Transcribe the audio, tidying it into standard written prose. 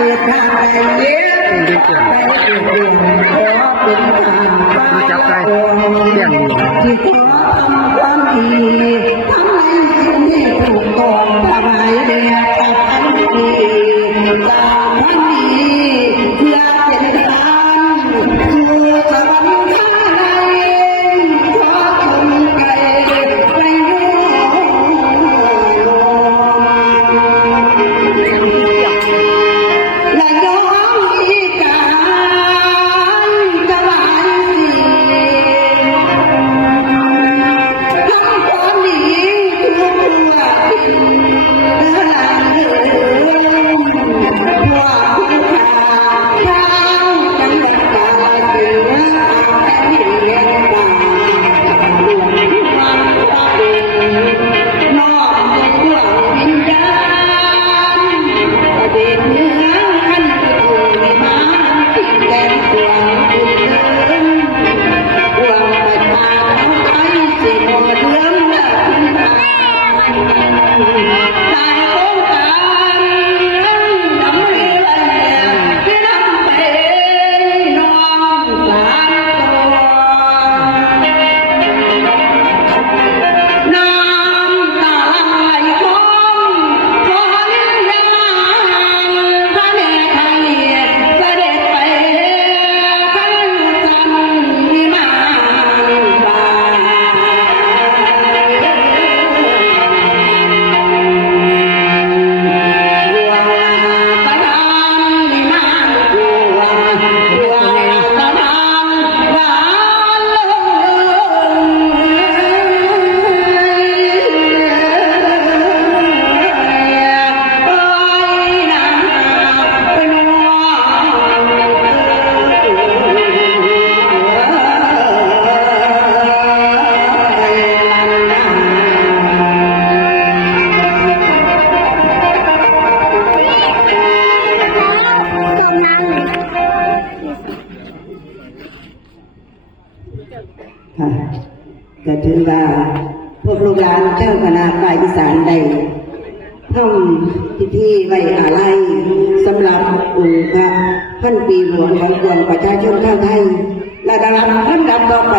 มาจับใจเลี้ยงดีที่ขอทำความดีทำให้สิ่งที่ถูกต้องถวายแด่กับท่านดีจากท่านดีเพื่อเป็นทานคือสวรรค์ข้าในขอทำใจไปและย้อนที่การถวายทำความดีทุกตัวก็ถือว่าพวกลูกหลานเจ้าคณะฝ่ายอีสานได้ทำพิธีไว้อาลัยสำหรับองค์พระพันปีหลวงของปวงประชาชนชาวไทยและได้รับพันดับต่อไป